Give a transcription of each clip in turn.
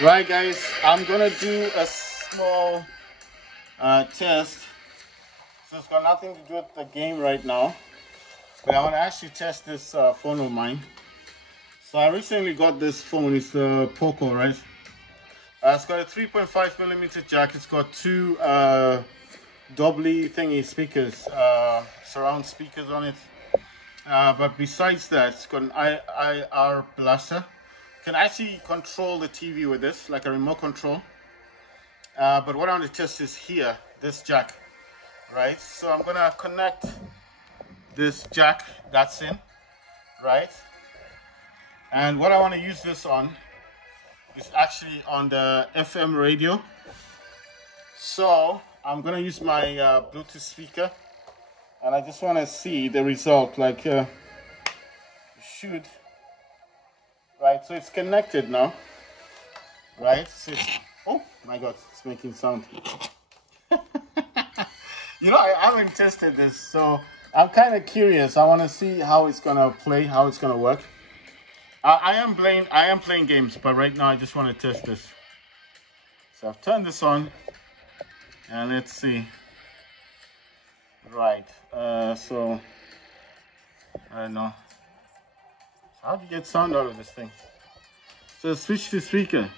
Right, guys, I'm gonna do a small test. So it's got nothing to do with the game right now, but I want to actually test this phone of mine. So I recently got this phone. It's the POCO, right? It's got a 3.5mm jack. It's got two doubly thingy speakers, surround speakers on it. But besides that, it's got an IR blaster. You can actually control the TV with this, like a remote control. But what I want to test is here, this jack, right? So I'm gonna connect this jack that's in, right? And what I want to use this on is actually on the FM radio. So I'm gonna use my Bluetooth speaker, and I just want to see the result. Like, should. Right, so it's connected now, right? So oh my God, it's making sound. You know, I haven't tested this, so I'm kind of curious. I want to see how it's gonna play, how it's gonna work. I am playing games, but right now I just want to test this. So I've turned this on, and let's see. Right, so I don't know. How do you get sound out of this thing? So switch to speaker.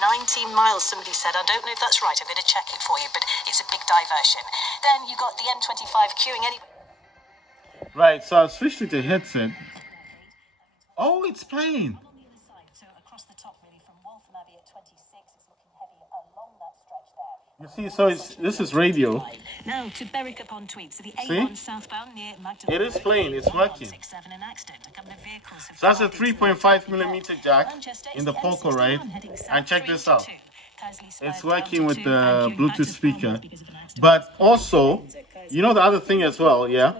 19 miles, somebody said. I don't know if that's right. I'm going to check it for you, but it's a big diversion. Then you got the M25 queuing anyway. Right, so I'll switch to the headset. Oh, it's playing. So across the top, really, from Waltham Abbey at 26, it's looking heavy along that stretch there. You see, so this is radio. Now to Berwick upon Tweed, so the See? A1 southbound near Magdalen. It is playing, it's working. An accident. A couple of vehicles have So that's a 3.5mm jack in the POCO, right? And check this out. It's working with the Bluetooth speaker. But also, you know the other thing as well, yeah?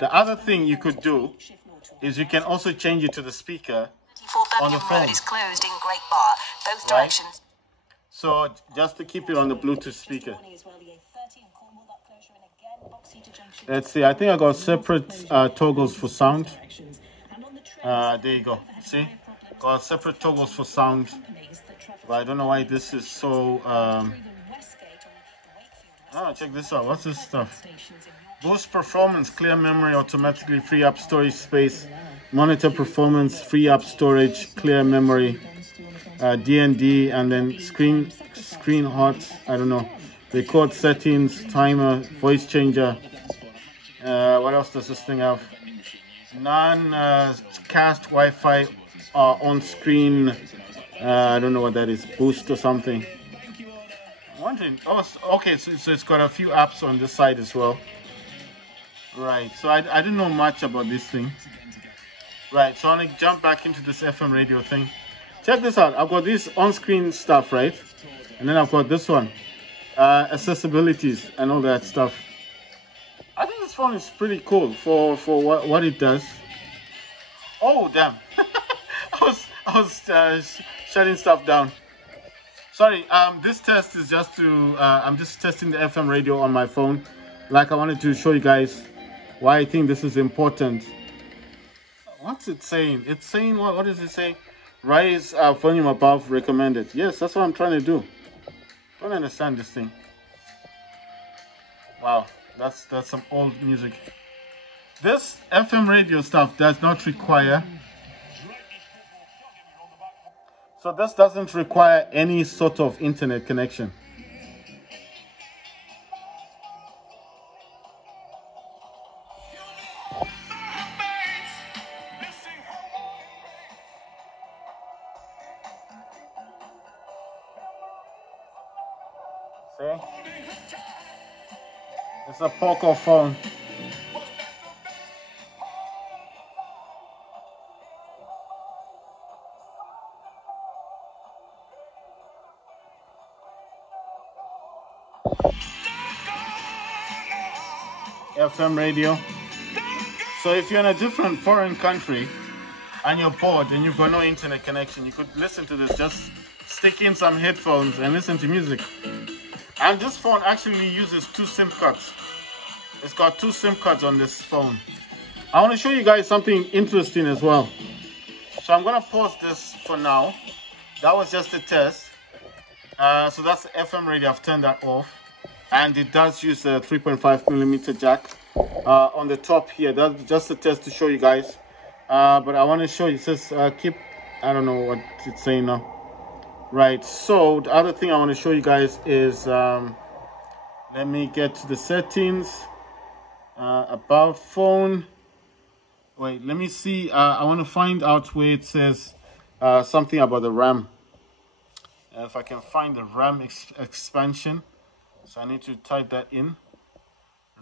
The other thing you could do is you can also change it to the speaker on the phone. Is closed in Great Bar, both directions. So just to keep it on the Bluetooth speaker. Let's see, I think I got separate toggles for sound. There you go. See? Got separate toggles for sound. But I don't know why this is so... Oh, check this out. What's this stuff? Boost performance, clear memory, automatically free up storage space. Monitor performance, free up storage, clear memory. D&D, and then screen hot, I don't know. Record settings, timer, voice changer. What else does this thing have? Non-cast Wi-Fi on-screen. I don't know what that is. Boost or something. I'm wondering. Oh, okay. So it's got a few apps on this side as well. Right. So I didn't know much about this thing. Right. So I'm gonna jump back into this FM radio thing. Check this out. I've got this on-screen stuff, right? And then I've got this one. Accessibilities and all that stuff. I think this phone is pretty cool for what it does. Oh damn! I was shutting stuff down. Sorry. This test is just to I'm just testing the FM radio on my phone. Like, I wanted to show you guys why I think this is important. What's it saying? It's saying what does it say? Raise volume above recommended. Yes, that's what I'm trying to do. Don't understand this thing. Wow, that's some old music. This FM radio stuff does not require. So this doesn't require any sort of internet connection. See? It's a POCO phone. FM radio. So if you're in a different foreign country and you're bored and you've got no internet connection, you could listen to this. Just stick in some headphones and listen to music. And this phone actually uses 2 SIM cards. It's got 2 SIM cards on this phone. I want to show you guys something interesting as well. So I'm going to pause this for now. that was just a test. So that's the FM radio. I've turned that off, and it does use a 3.5mm jack on the top here. That's just a test to show you guys. But I want to show you. It says keep. I don't know what it's saying now. Right. So the other thing I want to show you guys is let me get to the settings. About phone. Wait, let me see. I want to find out where it says something about the RAM. If I can find the RAM expansion. So I need to type that in.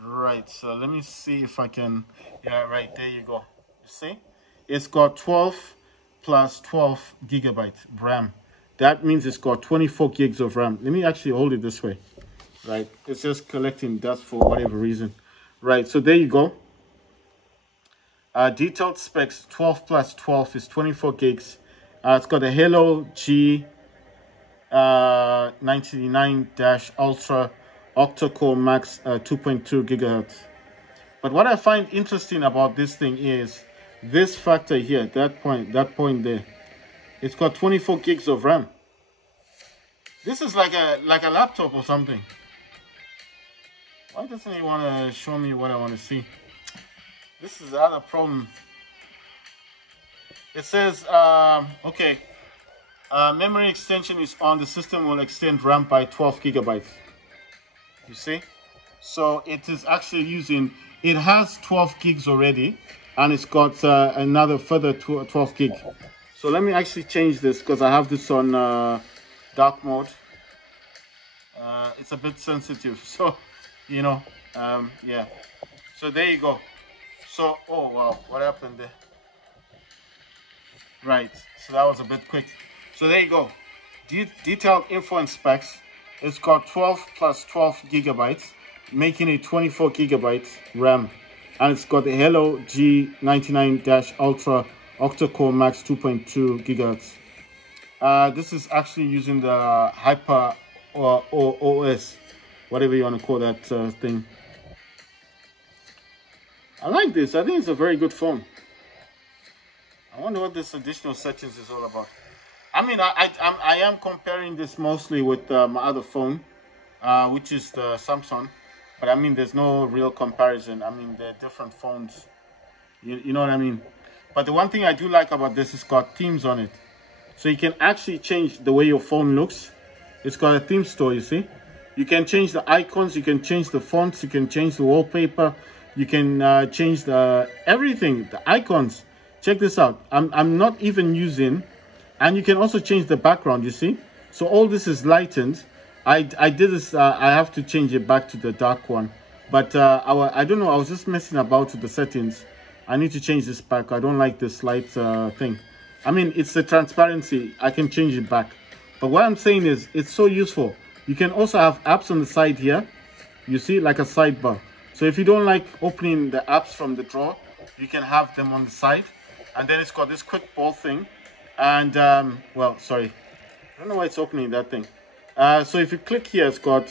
Right, so let me see if I can. Yeah, right, there you go. You see? It's got 12 plus 12 gigabyte RAM. That means it's got 24 gigs of RAM. Let me actually hold it this way. Right, it's just collecting dust for whatever reason. Right, so there you go. Detailed specs, 12 plus 12 is 24 gigs. It's got a Helio G99-Ultra Octa-core max 2.2 gigahertz. But what I find interesting about this thing is this factor here, that point there. It's got 24 gigs of RAM. This is like a laptop or something. Why doesn't he want to show me what I want to see? This is the other problem. It says, okay, memory extension is on. The system will extend RAM by 12 gigabytes. You see? So it is actually using, it has 12 gigs already, and it's got another further 12 gig. So let me actually change this because I have this on dark mode. It's a bit sensitive, so you know, yeah. So there you go. So, oh wow, what happened there? Right, so that was a bit quick. So there you go. Detailed info and specs. It's got 12 plus 12 gigabytes, making it 24 gigabytes RAM. And it's got the Helio G99-Ultra Octa-core max 2.2 gigahertz. This is actually using the Hyper or OS, whatever you want to call that thing. I like this. I think it's a very good phone. I wonder what this additional settings is all about. I mean, I am comparing this mostly with my other phone, which is the Samsung. But I mean, there's no real comparison. I mean, they're different phones. You know what I mean? But the one thing I do like about this is got themes on it. So you can actually change the way your phone looks. It's got a theme store, you see? You can change the icons, you can change the fonts, you can change the wallpaper, you can change the everything, the icons. Check this out. I'm not even using, and you can also change the background, you see? So all this is lightened. I did this, I have to change it back to the dark one. But I don't know, I was just messing about with the settings. I need to change this back. I don't like this light thing. I mean, it's the transparency. I can change it back. But what I'm saying is, it's so useful. You can also have apps on the side here. You see, like a sidebar. So if you don't like opening the apps from the drawer, you can have them on the side. And then it's got this quick ball thing. And, well, sorry. I don't know why it's opening that thing. So if you click here, it's got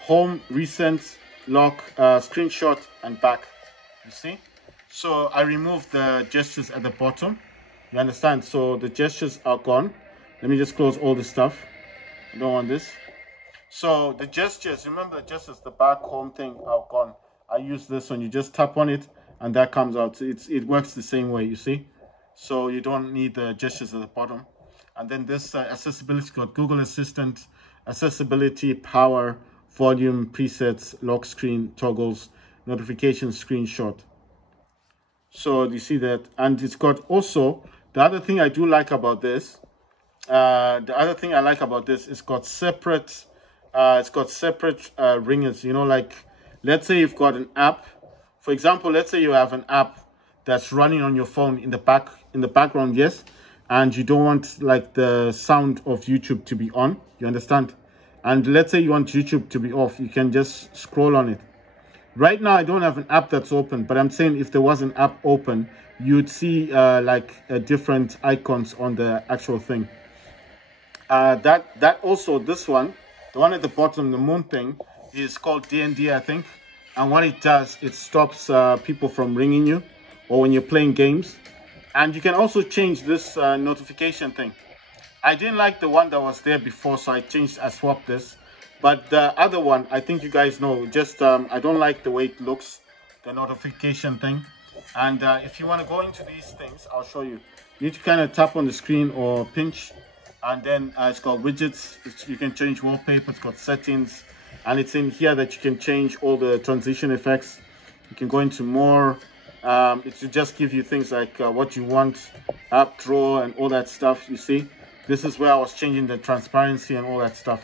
home, recent, lock, screenshot, and back. You see? So I removed the gestures at the bottom. You understand? So the gestures are gone. Let me just close all this stuff. I don't want this. So the gestures, remember the gestures, the back home thing are gone. I use this one. You just tap on it and that comes out. It works the same way, you see? So you don't need the gestures at the bottom. And then this accessibility got Google Assistant, accessibility, power, volume, presets, lock screen, toggles, notification, screenshot. So you see that, and it's got also the other thing I do like about this. The other thing I like about this is got separate. Ringers. You know, like let's say you've got an app. For example, let's say you have an app that's running on your phone in the background, yes, and you don't want like the sound of YouTube to be on. You understand? And let's say you want YouTube to be off. You can just scroll on it. Right now, I don't have an app that's open, but I'm saying if there was an app open, you'd see different icons on the actual thing. That also, this one, the one at the bottom, the moon thing, is called D&D, I think. And what it does, it stops people from ringing you or when you're playing games. And you can also change this notification thing. I didn't like the one that was there before, so I swapped this. But the other one, I think you guys know, just I don't like the way it looks, the notification thing. And if you want to go into these things, I'll show you. You need to kind of tap on the screen or pinch, and then it's got widgets. You can change wallpaper, it's got settings, and it's in here that you can change all the transition effects. You can go into more. It should just give you things like what you want, up, draw, and all that stuff. You see, this is where I was changing the transparency and all that stuff.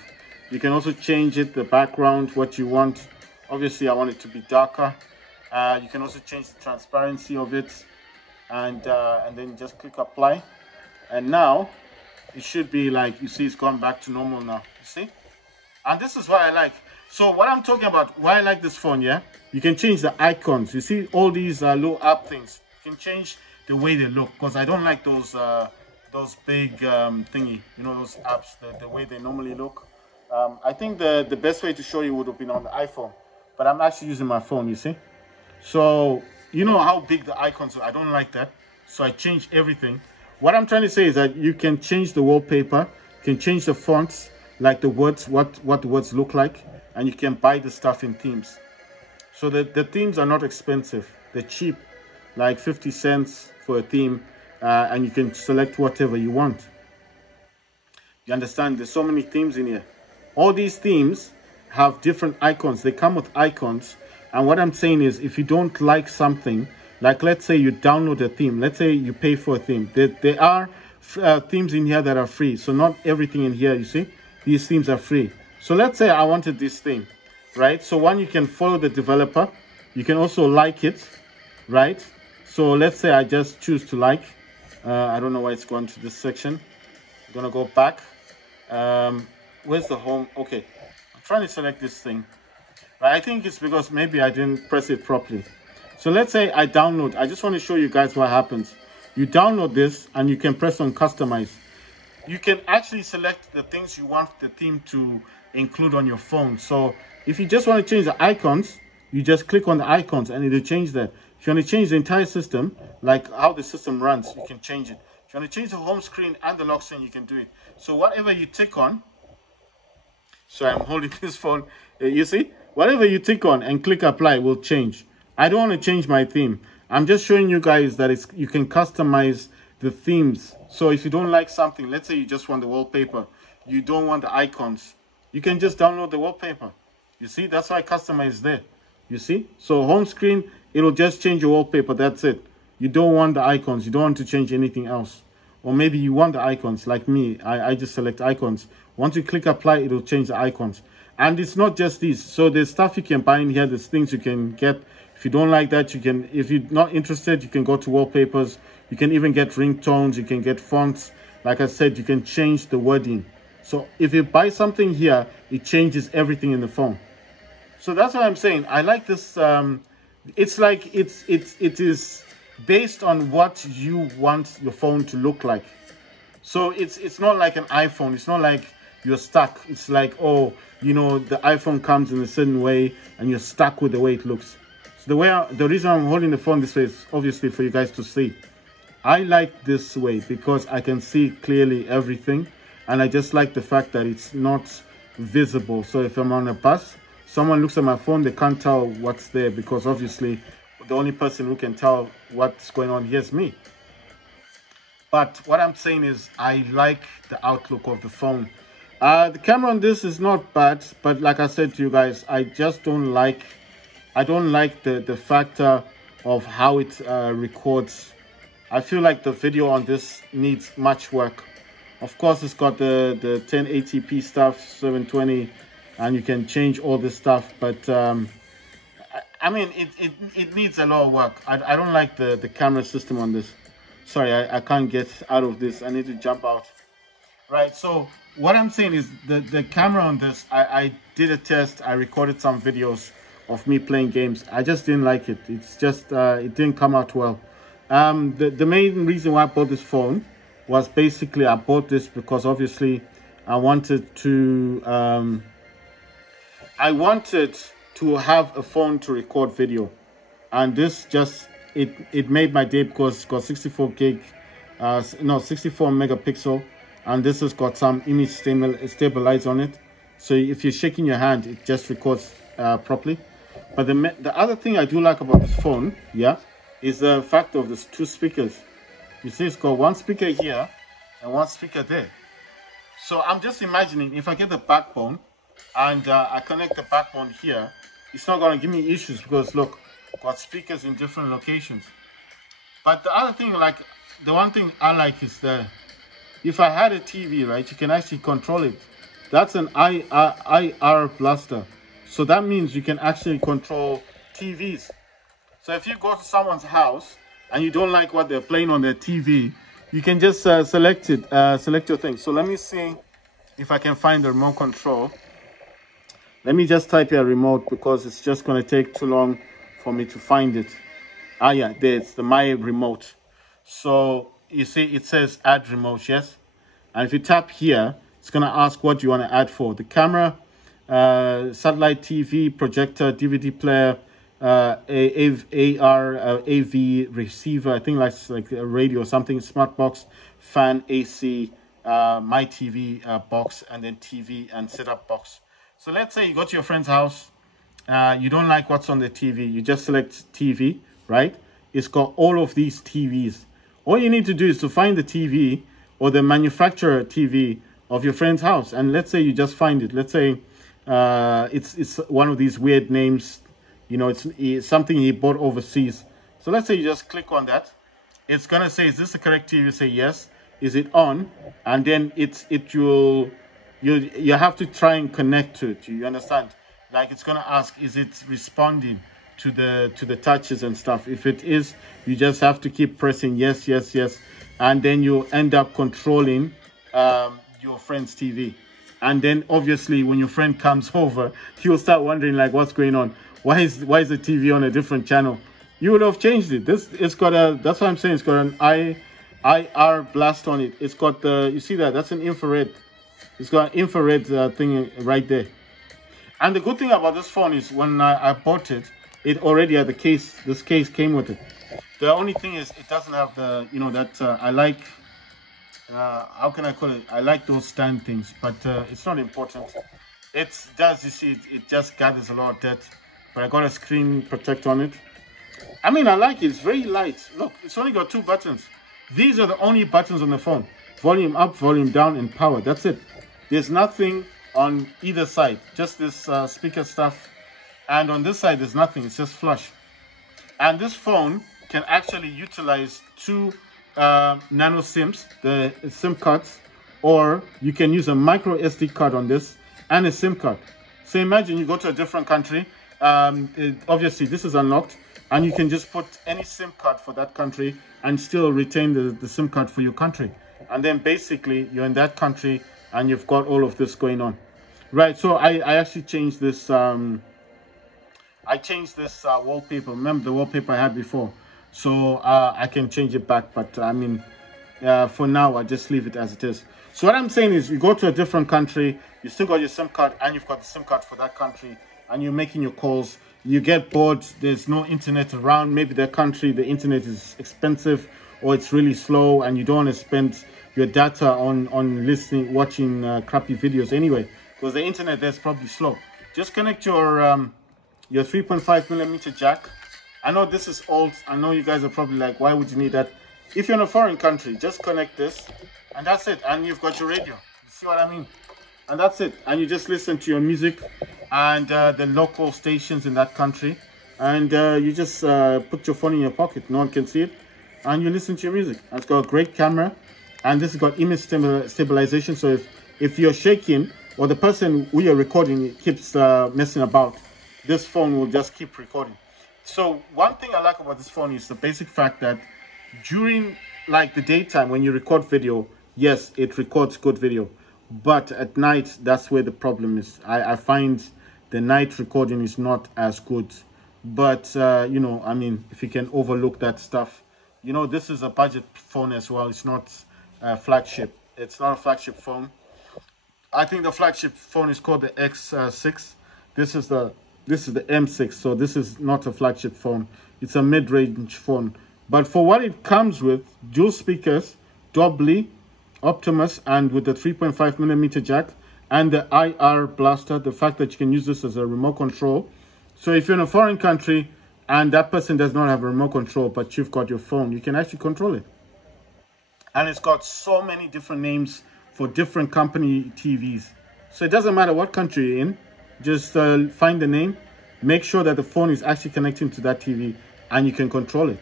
You can also change it, the background, what you want. Obviously, I want it to be darker. You can also change the transparency of it, and then just click apply. And now it should be like, you see, it's gone back to normal now. You see, and this is what I like. So what I'm talking about, why I like this phone, yeah, you can change the icons. You see all these low app things. You can change the way they look, because I don't like those big thingy, you know, those apps, the way they normally look. I think the best way to show you would have been on the iPhone, but I'm actually using my phone, you see. So you know how big the icons are. I don't like that, so I changed everything. What I'm trying to say is that you can change the wallpaper, you can change the fonts, like the words, what the words look like, and you can buy the stuff in themes. So the themes are not expensive, they're cheap, like 50 cents for a theme, and you can select whatever you want. You understand? There's so many themes in here. All these themes have different icons. They come with icons. And what I'm saying is, if you don't like something, like let's say you download a theme, let's say you pay for a theme. There are themes in here that are free. So not everything in here, you see, these themes are free. So let's say I wanted this theme, right? So one, you can follow the developer. You can also like it, right? So let's say I just choose to like. I don't know why it's gone to this section. I'm going to go back. Where's the home? Okay, I'm trying to select this thing. Right, I think it's because maybe I didn't press it properly. So let's say I download. I just want to show you guys what happens. You download this and you can press on customize. You can actually select the things you want the theme to include on your phone. So if you just want to change the icons, you just click on the icons and it'll change that. If you want to change the entire system, like how the system runs, you can change it. If you want to change the home screen and the lock screen, you can do it. So whatever you tick on, so I'm holding this phone, you see, whatever you tick on and click apply will change. I don't want to change my theme. I'm just showing you guys that you can customize the themes. So if you don't like something, let's say you just want the wallpaper, you don't want the icons, you can just download the wallpaper. You see, that's why I customize there. You see, so home screen, it'll just change your wallpaper. That's it. You don't want the icons. You don't want to change anything else. Or maybe you want the icons like me. I just select icons. Once you click apply, it'll change the icons. And it's not just these. So there's stuff you can buy in here. There's things you can get. If you don't like that, you can, if you're not interested, you can go to wallpapers. You can even get ringtones. You can get fonts. Like I said, you can change the wording. So if you buy something here, it changes everything in the phone. So that's what I'm saying. I like this. It's like it is based on what you want your phone to look like. So it's not like an iPhone. It's not like you're stuck. It's like, oh, you know, the iPhone comes in a certain way and you're stuck with the way it looks. So the reason I'm holding the phone this way is obviously for you guys to see. I like this way because I can see clearly everything, and I just like the fact that it's not visible. So if I'm on a bus, someone looks at my phone, they can't tell what's there, because obviously the only person who can tell what's going on here is me. But what I'm saying is I like the outlook of the phone. The camera on this is not bad, but like I said to you guys, I just don't like the factor of how it records. I feel like the video on this needs much work. Of course, it's got the 1080p stuff, 720, and you can change all this stuff, but I mean, it needs a lot of work. I don't like the camera system on this. Sorry, I can't get out of this. I need to jump out. Right, so what I'm saying is the camera on this, I did a test. I recorded some videos of me playing games. I just didn't like it. It's just, it didn't come out well. The main reason why I bought this phone was basically I bought this because obviously I wanted to have a phone to record video, and this just it made my day because it's got 64 megapixel, and this has got some image stabilize on it. So if you're shaking your hand, it just records properly. But the other thing I do like about this phone, yeah, is the fact of these 2 speakers. You see, it's got 1 speaker here and 1 speaker there. So I'm just imagining if I get the backbone and I connect the backbone here, it's not going to give me issues because look, got speakers in different locations. But the other thing, like the one thing I like is that if I had a TV, right, you can actually control it. That's an IR blaster. So that means you can actually control TVs. So if you go to someone's house and you don't like what they're playing on their TV, you can just select it, select your thing. So let me see if I can find the remote control. Let me just type here remote because it's just going to take too long for me to find it. Ah, yeah, there's the my remote. So you see it says add remote, yes? And if you tap here, it's going to ask what you want to add for. The camera, satellite TV, projector, DVD player, AV receiver, I think that's like a radio or something, smart box, fan, AC, my TV box, and then TV and setup box. So let's say you go to your friend's house, you don't like what's on the TV, you just select TV, right? It's got all of these TVs. All you need to do is to find the TV or the manufacturer TV of your friend's house, and let's say you just find it. Let's say it's one of these weird names, you know, it's something he bought overseas. So let's say you just click on that. It's gonna say, is this the correct TV? You say yes. Is it on? And then you have to try and connect to it. You understand? Like it's gonna ask, is it responding to the touches and stuff? If it is, you just have to keep pressing yes, yes, yes, and then you end up controlling your friend's TV. And then obviously when your friend comes over, he'll start wondering like, what's going on? Why is the TV on a different channel? You would have changed it. It's got a, that's what I'm saying, it's got an IR blast on it. It's got the, you see that, that's an infrared. It's got an infrared thing right there. And the good thing about this phone is when I bought it, it already had the case. This case came with it. The only thing is it doesn't have the, you know, that I like, how can I call it? I like those stand things, but it's not important. It does, you see, it just gathers a lot of dirt. But I got a screen protector on it. I mean, I like it. It's very light. Look, it's only got 2 buttons. These are the only buttons on the phone. Volume up, volume down, and power. That's it. There's nothing on either side. Just this speaker stuff. And on this side, there's nothing. It's just flush. And this phone can actually utilize 2 nano SIMs, the SIM cards, or you can use a micro SD card on this and a SIM card. So imagine you go to a different country. Obviously, this is unlocked, and you can just put any SIM card for that country and still retain the SIM card for your country. And then basically, you're in that country and you've got all of this going on. Right, so I actually changed this. I changed this wallpaper. Remember the wallpaper I had before? So I can change it back, but I mean, for now, I just leave it as it is. So what I'm saying is, you go to a different country, you still got your SIM card, and you've got the SIM card for that country, and you're making your calls. You get bored, there's no internet around, maybe the country, the internet is expensive, or it's really slow, and you don't want to spend your data on listening, watching crappy videos anyway, because the internet there's probably slow. Just connect your 3.5mm jack. I know this is old. I know you guys are probably like, why would you need that? If you're in a foreign country, just connect this, and that's it. And you've got your radio. You see what I mean? And that's it. And you just listen to your music and the local stations in that country. And you just put your phone in your pocket. No one can see it. And you listen to your music. And it's got a great camera. And this has got image stabilization. So if you're shaking, or the person who you're recording keeps messing about, this phone will just keep recording. So one thing I like about this phone is the basic fact that during like the daytime when you record video, yes, it records good video. But at night, that's where the problem is. I find the night recording is not as good. But, you know, I mean, if you can overlook that stuff, you know, this is a budget phone as well. It's not a flagship. It's not a flagship phone. I think the flagship phone is called the X6. This is the M6. So this is not a flagship phone. It's a mid-range phone. But for what it comes with, dual speakers, Dolby, Optimus, and with the 3.5mm jack and the IR blaster, the fact that you can use this as a remote control. So if you're in a foreign country and that person does not have a remote control, but you've got your phone, you can actually control it. And it's got so many different names for different company TVs. So it doesn't matter what country you're in, just find the name, make sure that the phone is actually connecting to that TV, and you can control it.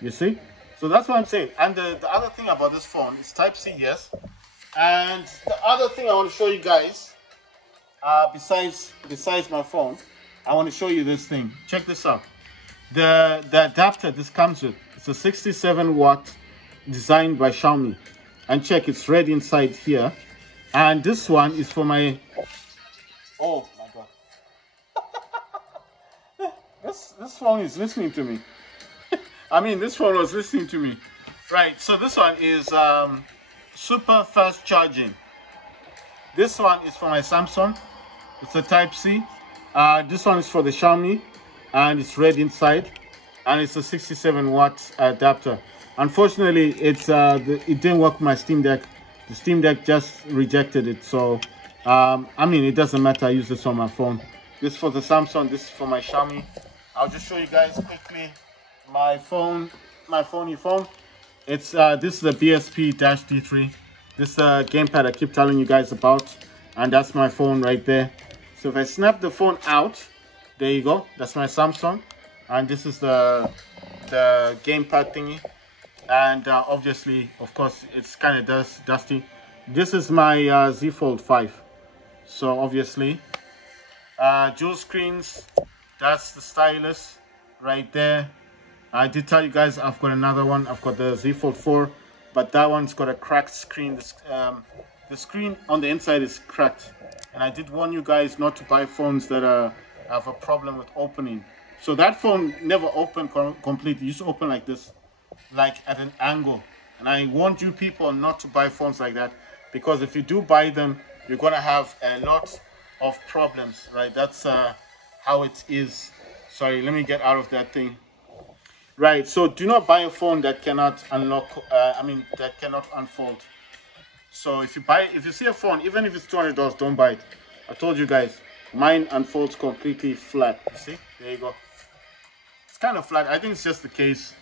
You see? So that's what I'm saying. And the other thing about this phone is Type-C, yes. And the other thing I want to show you guys, besides my phone, I want to show you this thing. Check this out. The adapter this comes with, it's a 67 watt designed by Xiaomi. And check, it's red inside here. And this one is for my, oh my god. This phone is listening to me. I mean, this phone was listening to me. Right, so this one is super fast charging. This one is for my Samsung. It's a Type-C. This one is for the Xiaomi, and it's red inside, and it's a 67 watt adapter. Unfortunately, it didn't work with my Steam Deck. The Steam Deck just rejected it. So I mean, it doesn't matter. I use this on my phone. This is for the Samsung, this is for my Xiaomi. I'll just show you guys quickly my phone, it's this is the BSP-D3. This is the gamepad I keep telling you guys about, and that's my phone right there. So if I snap the phone out, there you go, that's my Samsung, and this is the gamepad thingy. And obviously, of course, it's kind of dusty. This is my Z Fold 5. So obviously, dual screens, that's the stylus right there. I did tell you guys I've got another one. I've got the Z Fold 4, but that one's got a cracked screen. The screen on the inside is cracked, and I did warn you guys not to buy phones that have a problem with opening. So that phone never opened completely. It used to open like this, like at an angle. And I warned you people not to buy phones like that, because if you do buy them, you're gonna have a lot of problems, right? That's how it is. Sorry, let me get out of that thing. Right, so do not buy a phone that cannot unlock, that cannot unfold. So if you see a phone, even if it's $200, don't buy it. I told you guys, mine unfolds completely flat. You see, there you go. It's kind of flat. I think it's just the case.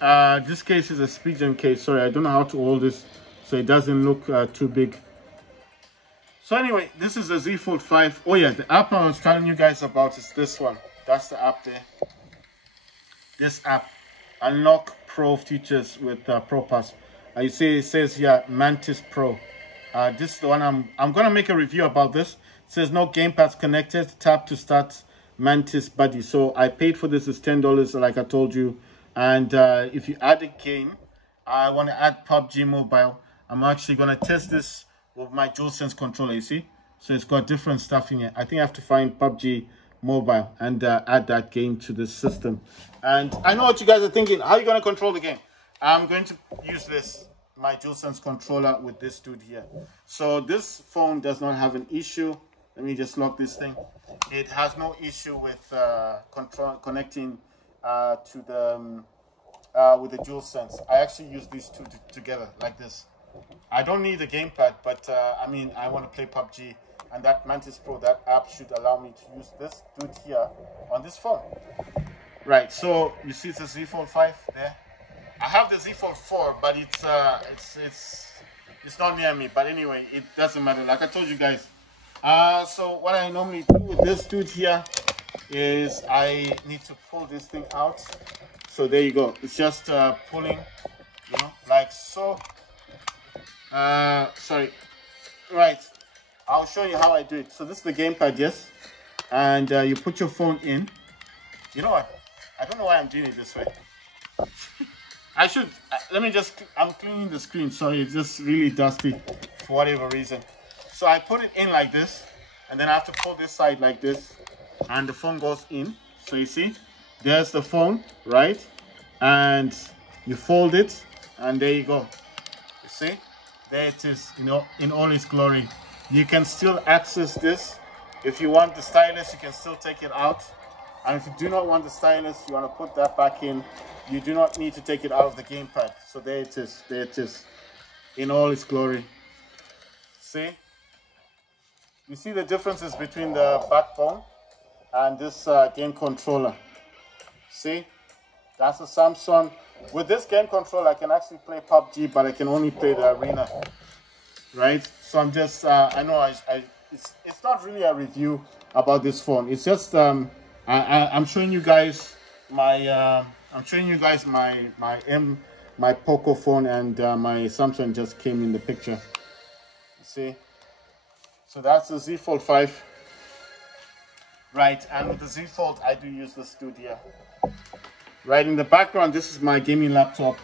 This case is a speed-gen case. Sorry, I don't know how to hold this so it doesn't look too big. So anyway, this is the Z Fold 5. Oh yeah, the app I was telling you guys about is this one. That's the app there. This app, Unlock Pro features with Pro Pass. You see it says here Mantis Pro. This is the one I'm gonna make a review about this. It says no gamepads connected. Tap to start Mantis Buddy. So I paid for this. It's $10, like I told you. And if you add a game, I want to add PUBG Mobile. I'm actually gonna test this with my DualSense controller. You see, so it's got different stuff in it. I think I have to find PUBG Mobile and add that game to this system. And I know what you guys are thinking. How are you going to control the game? I'm going to use this, my DualSense controller, with this dude here. So this phone does not have an issue. Let me just lock this thing. It has no issue with connecting to the with the DualSense. I actually use these two together like this. I don't need a gamepad, but I mean, I want to play PUBG. And that Mantis Pro, that app should allow me to use this dude here on this phone. Right, so you see it's a Z Fold 5 there. I have the Z Fold 4, but it's not near me. But anyway, it doesn't matter. Like I told you guys. So what I normally do with this dude here is I need to pull this thing out. So there you go. It's just pulling, you know, like so. Sorry. Right. I'll show you how I do it. So this is the gamepad, yes, and you put your phone in. You know what? I don't know why I'm doing it this way. I should. Let me just. I'm cleaning the screen. Sorry, it's just really dusty for whatever reason. So I put it in like this, and then I have to pull this side like this, and the phone goes in. So you see, there's the phone, right? And you fold it, and there you go. You see, there it is. You know, in all its glory. You can still access this. If you want the stylus, you can still take it out. And if you do not want the stylus, you want to put that back in, you do not need to take it out of the gamepad. So there it is. There it is. in all its glory. See? You see the differences between the backbone and this game controller. See? That's a Samsung. With this game controller, I can actually play PUBG, but I can only play the arena. Right? So I'm just, I know it's not really a review about this phone. It's just, I'm showing you guys my, my POCO phone, and my Samsung just came in the picture. See? So that's the Z Fold 5. Right, and with the Z Fold, I do use the Studio. Right, in the background, this is my gaming laptop.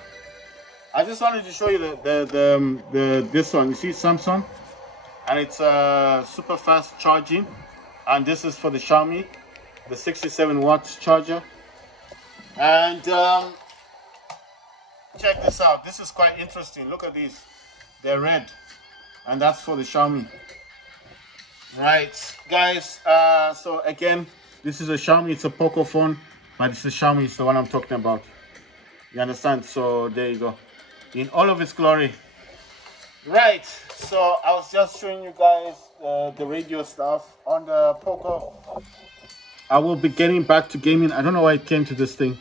I just wanted to show you this one. You see Samsung, and it's super fast charging, and this is for the Xiaomi, the 67 watts charger. And check this out. This is quite interesting. Look at these. They're red, and that's for the Xiaomi. Right, guys. So again, this is a Xiaomi. It's a POCO phone, but it's the Xiaomi. It's the one I'm talking about. You understand? So there you go, in all of its glory. Right. So I was just showing you guys the radio stuff on the POCO. I will be getting back to gaming. I don't know why it came to this thing.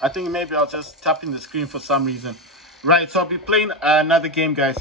I think maybe I'll just tap in the screen for some reason. Right. So I'll be playing another game, guys.